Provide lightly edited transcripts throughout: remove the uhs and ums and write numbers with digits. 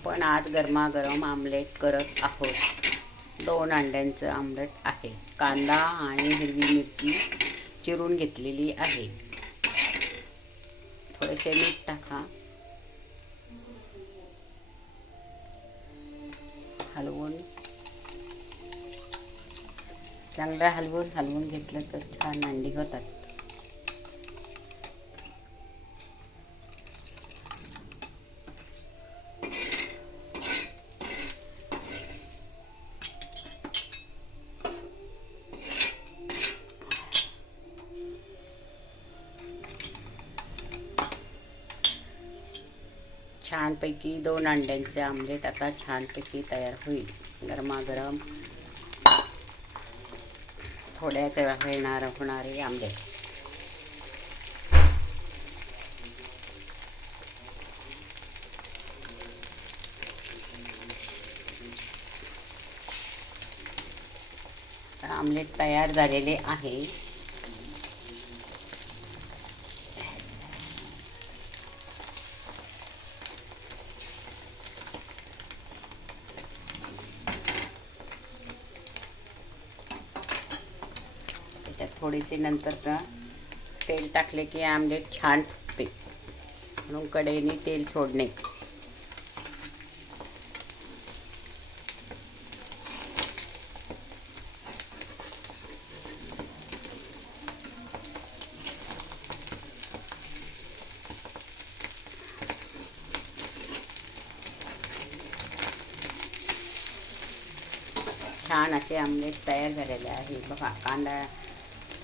आपण आज गरमागरम आमलेट करत आहोत। 2 अंड्यांचं आमलेट आहे। कांदा आणि हिरवी मिरची चिरून घेतलेली आहे। थोडेसे मीठ टाका, हलवून चांगलं हलवून घेतलं तर छान अंडी होतात। छानपैकी 2 अंड्यांचे आमलेट आता छानपैकी तयार होईल। गरमागरम थोड्याच वेळात होणारे आमलेट। आमलेट तयार झालेले आहे। त्याच्यात थोडेसे नंतर तेल टाकले की आमलेट छान फुगते, म्हणून कढईने तेल सोडणे। छान असे आमलेट तयार झालेले आहे बघा। कांदा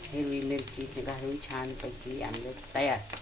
हिरवी मिरची घालून छानपैकी आमलेट तयार।